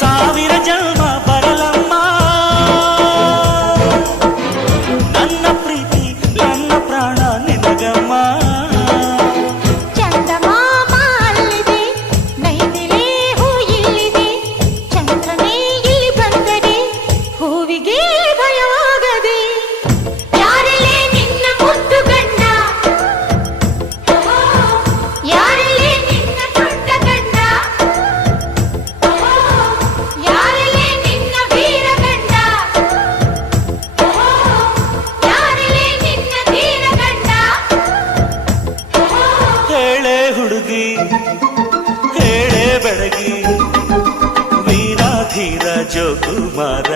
ಸಾವಿರ ಜನ್ಮ ಬರಲಮ್ಮ ನನ್ನ ಪ್ರೀತಿ ನನ್ನ ಪ್ರಾಣ ನಿನಗಮ್ಮ. ಚಂದಮಾಮ ಅಲ್ಲಿದೆ, ನೈದಿಲೆ ಹೂ ಇಲ್ಲಿದೆ, ಚಂದ್ರನೇ ಇಲ್ಲಿ ಬಂದರೆ ಹೂವಿಗೆ ಭಯವಾಗದೆ. ಯಾರಲ್ಲೇ ನಿನ್ನ ಮುದ್ದು ಗಂಡ, ಯಾರಲ್ಲೇ ನಿನ್ನ ದೊಡ್ಡ ಗಂಡ, ಯಾರಲ್ಲೇ ನಿನ್ನ ವೀರ ಗಂಡ, ಯಾರಲ್ಲೇ ನಿನ್ನ ಧೀರ ಗಂಡ. ಹೇಳೆ ಹುಡುಗಿ ಹೇಳೆ ಬೆಳಗಿ ವೀರ ಧೀರ ಜೋಕುಮಾರ